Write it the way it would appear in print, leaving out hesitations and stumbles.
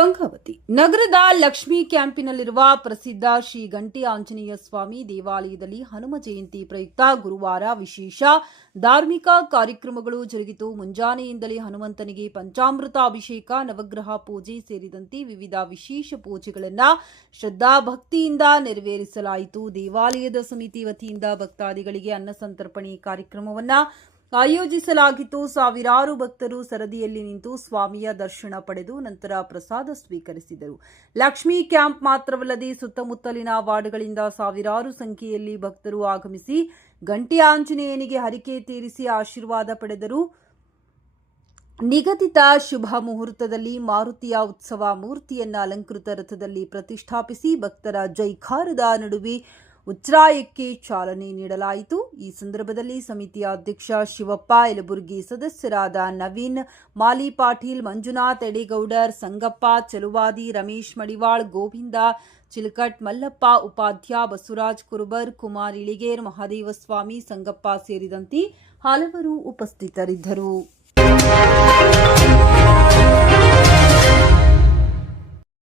ಗಂಗಾವತಿ ನಗರದ ಲಕ್ಷ್ಮೀ ಕ್ಯಾಂಪಿನಲ್ಲಿರುವ ಪ್ರಸಿದ್ಧ ಶ್ರೀ ಘಂಟಿ ಆಂಜನೇಯ ಸ್ವಾಮಿ ದೇವಾಲಯದಲ್ಲಿ ಹನುಮ ಜಯಂತಿ ಪ್ರಯುಕ್ತ ಗುರುವಾರ ವಿಶೇಷ ಧಾರ್ಮಿಕ ಕಾರ್ಯಕ್ರಮಗಳು ಜರುಗಿತು. ಮುಂಜಾನೆಯಿಂದಲೇ ಹನುಮಂತನಿಗೆ ಪಂಚಾಮೃತ ಅಭಿಷೇಕ, ನವಗ್ರಹ ಪೂಜೆ ಸೇರಿದಂತೆ ವಿವಿಧ ವಿಶೇಷ ಪೂಜೆಗಳನ್ನು ಶ್ರದ್ಧಾ ಭಕ್ತಿಯಿಂದ ನೆರವೇರಿಸಲಾಯಿತು. ದೇವಾಲಯದ ಸಮಿತಿ ವತಿಯಿಂದ ಭಕ್ತಾದಿಗಳಿಗೆ ಅನ್ನ ಸಂತರ್ಪಣೆ ಕಾರ್ಯಕ್ರಮವನ್ನು ಆಯೋಜಿಸಲಾಗಿತ್ತು. ಸಾವಿರಾರು ಭಕ್ತರು ಸರದಿಯಲ್ಲಿ ನಿಂತು ಸ್ವಾಮಿಯ ದರ್ಶನ ಪಡೆದು ನಂತರ ಪ್ರಸಾದ ಸ್ವೀಕರಿಸಿದರು. ಲಕ್ಷ್ಮೀ ಕ್ಯಾಂಪ್ ಮಾತ್ರವಲ್ಲದೆ ಸುತ್ತಮುತ್ತಲಿನ ವಾರ್ಡ್ಗಳಿಂದ ಸಾವಿರಾರು ಸಂಖ್ಯೆಯಲ್ಲಿ ಭಕ್ತರು ಆಗಮಿಸಿ ಘಂಟಿ ಆಂಜನೇಯನಿಗೆ ಹರಕೆ ತೀರಿಸಿ ಆಶೀರ್ವಾದ ಪಡೆದರು. ನಿಗದಿತ ಶುಭ ಮುಹೂರ್ತದಲ್ಲಿ ಮಾರುತಿಯ ಉತ್ಸವ ಮೂರ್ತಿಯನ್ನ ಅಲಂಕೃತ ರಥದಲ್ಲಿ ಪ್ರತಿಷ್ಠಾಪಿಸಿ ಭಕ್ತರ ಜೈಕಾರದ ನಡುವೆ ಉಚ್ಛ್ರಾಯಕ್ಕೆ ಚಾಲನೆ ನೀಡಲಾಯಿತು. ಈ ಸಂದರ್ಭದಲ್ಲಿ ಸಮಿತಿಯ ಅಧ್ಯಕ್ಷ ಶಿವಪ್ಪ ಯಲಬುರ್ಗಿ, ಸದಸ್ಯರಾದ ನವೀನ್, ಮಾಲಿ ಪಾಟೀಲ್, ಮಂಜುನಾಥ್ ಎಡೆಗೌಡರ್, ಸಂಗಪ್ಪ ಚಲುವಾದಿ, ರಮೇಶ್ ಮಡಿವಾಳ್, ಗೋವಿಂದ ಚಿಲಕಟ್, ಮಲ್ಲಪ್ಪ ಉಪಾಧ್ಯ, ಬಸವರಾಜ್ ಕುರುಬರ್, ಕುಮಾರ್ ಇಳಿಗೇರ್, ಮಹಾದೇವಸ್ವಾಮಿ, ಸಂಗಪ್ಪ ಸೇರಿದಂತೆ ಹಲವರು ಉಪಸ್ಥಿತರಿದ್ದರು.